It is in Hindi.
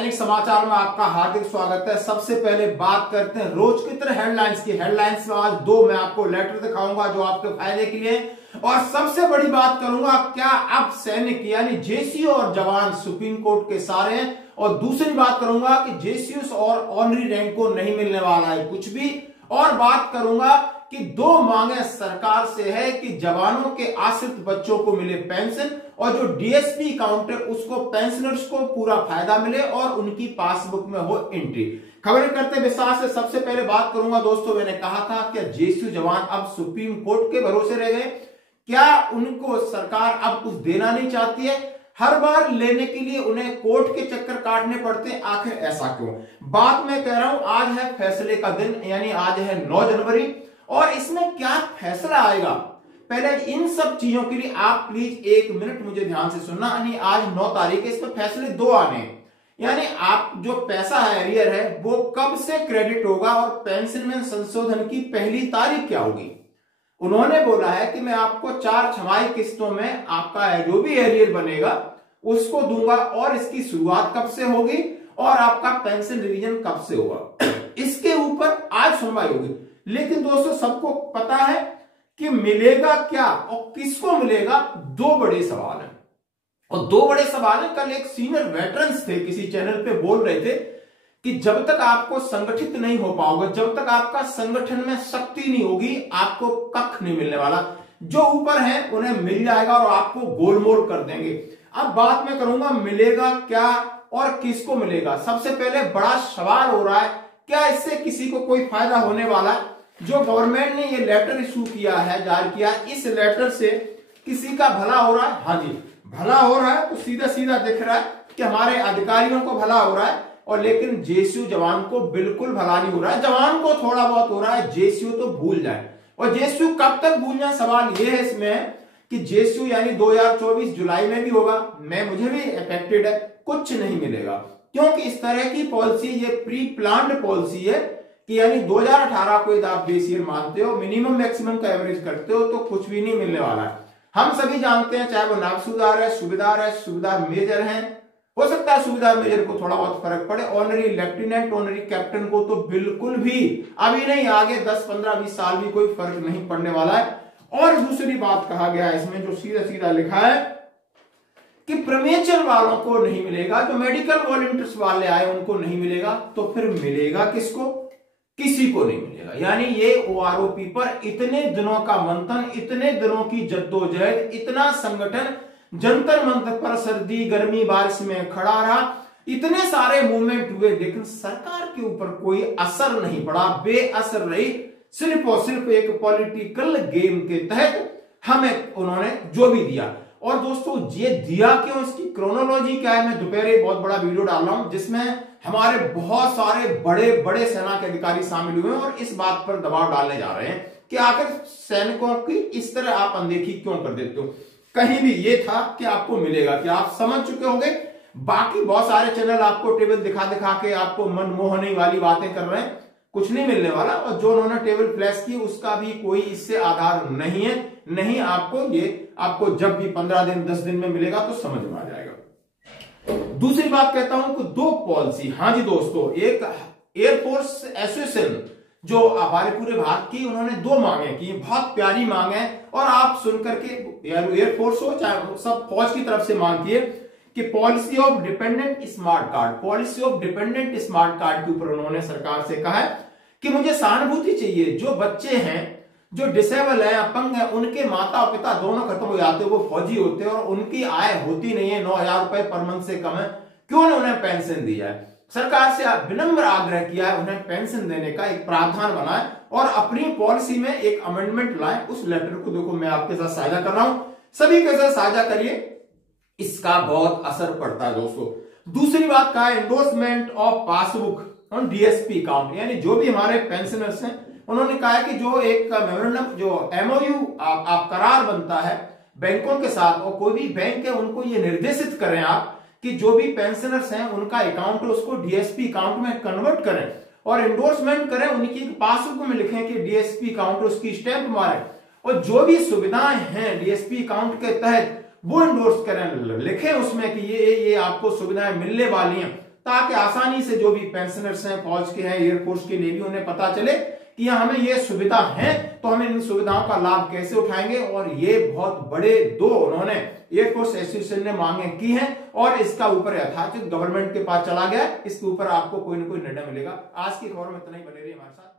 सैनिक समाचार में आपका हार्दिक स्वागत है। सबसे पहले बात करते हैं रोज की तरह हेडलाइंस की। हेडलाइंस में आज दो मैं आपको लेटर दिखाऊंगा जो आपके फायदे के लिए, और सबसे बड़ी बात करूंगा क्या अब सैनिक यानी जेसीयू और जवान सुप्रीम कोर्ट के सारे हैं, और दूसरी बात करूंगा कि जेसीयू और ऑनरी रैंक को नहीं मिलने वाला है कुछ भी, और बात करूंगा कि दो मांगे सरकार से है कि जवानों के आश्रित बच्चों को मिले पेंशन, और जो डीएसपी अकाउंट है उसको पेंशनर्स को पूरा फायदा मिले और उनकी पासबुक में हो एंट्री। खबर करते विस्तार से। सबसे पहले बात करूंगा दोस्तों, मैंने कहा था कि जेसीयू जवान अब सुप्रीम कोर्ट के भरोसे रह गए। क्या उनको सरकार अब कुछ देना नहीं चाहती है? हर बार लेने के लिए उन्हें कोर्ट के चक्कर काटने पड़ते हैं, आखिर ऐसा क्यों? बात मैं कह रहा हूं, आज है फैसले का दिन, यानी आज है 9 जनवरी, और इसमें क्या फैसला आएगा पहले इन सब चीजों के लिए आप प्लीज 1 मिनट मुझे ध्यान से सुनना। यानी आज 9 तारीख है, इस पर फैसले 2 आने हैं। यानी आप जो पैसा है एरियर है वो कब से क्रेडिट होगा और पेंशन में संशोधन की पहली तारीख क्या होगी। उन्होंने बोला है कि मैं आपको 4 छमाही किस्तों में आपका जो भी एरियर बनेगा उसको दूंगा, और इसकी शुरुआत कब से होगी और आपका पेंशन रिवीजन कब से होगा, इसके ऊपर आज सुनवाई होगी। लेकिन दोस्तों सबको पता है कि मिलेगा क्या और किसको मिलेगा, 2 बड़े सवाल हैं। और 2 बड़े सवाल हैं। कल एक सीनियर वेटरन्स थे किसी चैनल पे बोल रहे थे कि जब तक आपको संगठित नहीं हो पाओगे, जब तक आपका संगठन में शक्ति नहीं होगी, आपको कख नहीं मिलने वाला। जो ऊपर है उन्हें मिल जाएगा और आपको गोलमोल कर देंगे। अब बात मैं करूंगा मिलेगा क्या और किसको मिलेगा। सबसे पहले बड़ा सवाल हो रहा है, क्या इससे किसी को कोई फायदा होने वाला है? जो गवर्नमेंट ने ये लेटर इशू किया है, जारी किया, इस लेटर से किसी का भला हो रहा है? हाँ जी, भला हो रहा है। तो सीधा सीधा दिख रहा है कि हमारे अधिकारियों को भला हो रहा है, और लेकिन जेसीयू जवान को बिल्कुल भला नहीं हो रहा है। जवान को थोड़ा बहुत हो रहा है, जेसीयू तो भूल जाए। और जेसीयू कब तक भूल जाए, सवाल ये है इसमें कि जेसीयू यानी 2024 जुलाई में भी होगा, मुझे भी अफेक्टेड है, कुछ नहीं मिलेगा। क्योंकि इस तरह की पॉलिसी ये प्री प्लान्ड पॉलिसी है कि यानी 2018 को यदि आप बेस ईयर मानते हो, मिनिमम मैक्सिमम का एवरेज करते हो, तो कुछ भी नहीं मिलने वाला है। हम सभी जानते हैं, चाहे वो नायब सूबेदार है, सूबेदार मेजर है, हो सकता है सूबेदार मेजर को थोड़ा बहुत फर्क पड़े, ऑनरी लेफ्टिनेंट, ऑनरी कैप्टन को तो बिल्कुल भी अभी नहीं, आगे 10, 15, 20 साल भी कोई फर्क नहीं पड़ने वाला है। और दूसरी बात कहा गया है इसमें, जो सीधा सीधा लिखा है कि प्रीमियचल वालों को नहीं मिलेगा, जो मेडिकल वॉलंटियर्स वाले आए उनको नहीं मिलेगा, तो फिर मिलेगा किसको? किसी को नहीं मिलेगा। यानी ये ओआरओपी पर इतने दिनों का मंथन, इतने दिनों की जद्दोजहद, इतना संगठन जंतर मंतर पर सर्दी गर्मी बारिश में खड़ा रहा, इतने सारे मूवमेंट हुए, लेकिन सरकार के ऊपर कोई असर नहीं पड़ा, बेअसर रही। सिर्फ और सिर्फ एक पॉलिटिकल गेम के तहत हमें उन्होंने जो भी दिया। और दोस्तों ये दिया क्यों, इसकी क्रोनोलॉजी क्या है, मैं दोपहर बहुत बड़ा वीडियो डाल रहा हूं जिसमें हमारे बहुत सारे बड़े बड़े सेना के अधिकारी शामिल हुए हैं और इस बात पर दबाव डालने जा रहे हैं कि आखिर सैनिकों की इस तरह आप अनदेखी क्यों कर देते हो। कहीं भी ये था कि आपको मिलेगा, कि आप समझ चुके होंगे। बाकी बहुत सारे चैनल आपको टेबल दिखा दिखा के आपको मनमोहनी वाली बातें कर रहे हैं, कुछ नहीं मिलने वाला। और जो उन्होंने टेबल फ्लैश की उसका भी कोई इससे आधार नहीं है। नहीं, आपको जब भी 15 दिन 10 दिन में मिलेगा तो समझ में आ जाएगा। दूसरी बात कहता हूं कि 2 पॉलिसी, हाँ जी दोस्तों, एक एयरफोर्स एसोसिएशन जो हमारे पूरे भारत की, उन्होंने 2 मांगे की, बहुत प्यारी मांग है, और आप सुनकर के एयरफोर्स हो चाहे सब फौज की तरफ से मांग की है कि policy of dependent smart card, policy of dependent smart card के ऊपर उन्होंने सरकार से कहा है कि मुझे सहानुभूति चाहिए। जो बच्चे हैं, जो डिसेबल है, अपंग है, उनके माता पिता दोनों खत्म हो जाते हैं, वो फौजी होते हैं और उनकी आय होती नहीं है 9,000 रुपए पर मंथ से कम है, क्यों न उन्हें पेंशन दी जाए। सरकार से विनम्र आग्रह किया है उन्हें पेंशन देने का एक प्रावधान बनाए और अपनी पॉलिसी में एक अमेंडमेंट लाए। उस लेटर को देखो मैं आपके साथ साझा कर रहा हूं, सभी के साथ साझा करिए, इसका बहुत असर पड़ता है दोस्तों। दूसरी बात का endorsement of passbook on DSP account, यानी जो भी हमारे पेंशनर्स हैं, उन्होंने कहा है कि जो एक मेमोरेंडम, जो एमओयू आप करार बनता है बैंकों के साथ, और कोई भी बैंक है उनको ये निर्देशित करें आप कि जो भी पेंशनर्स हैं उनका अकाउंट है उसको डीएसपी अकाउंट में कन्वर्ट करें, और एंडोर्समेंट करें, उनकी पासबुक में लिखें कि डीएसपी अकाउंट, उसकी स्टैंप मारें, और जो भी सुविधाएं हैं डीएसपी अकाउंट के तहत वो एंडोर्स करें, लिखें उसमें कि ये आपको सुविधाएं मिलने वाली हैं। ताकि आसानी से जो भी पेंशनर्स हैं, फौज के हैं, एयरफोर्स के, नेवी, उन्हें पता चले कि हमें ये सुविधा है, तो हमें इन सुविधाओं का लाभ कैसे उठाएंगे। और ये बहुत बड़े दो उन्होंने एयरफोर्स एसोसिएशन ने मांगे की हैं और इसका ऊपर यथाचित गवर्नमेंट के पास चला गया। इसके ऊपर आपको कोई ना कोई निर्णय मिलेगा। आज की खबर में इतना ही, बने रहिए हमारे साथ।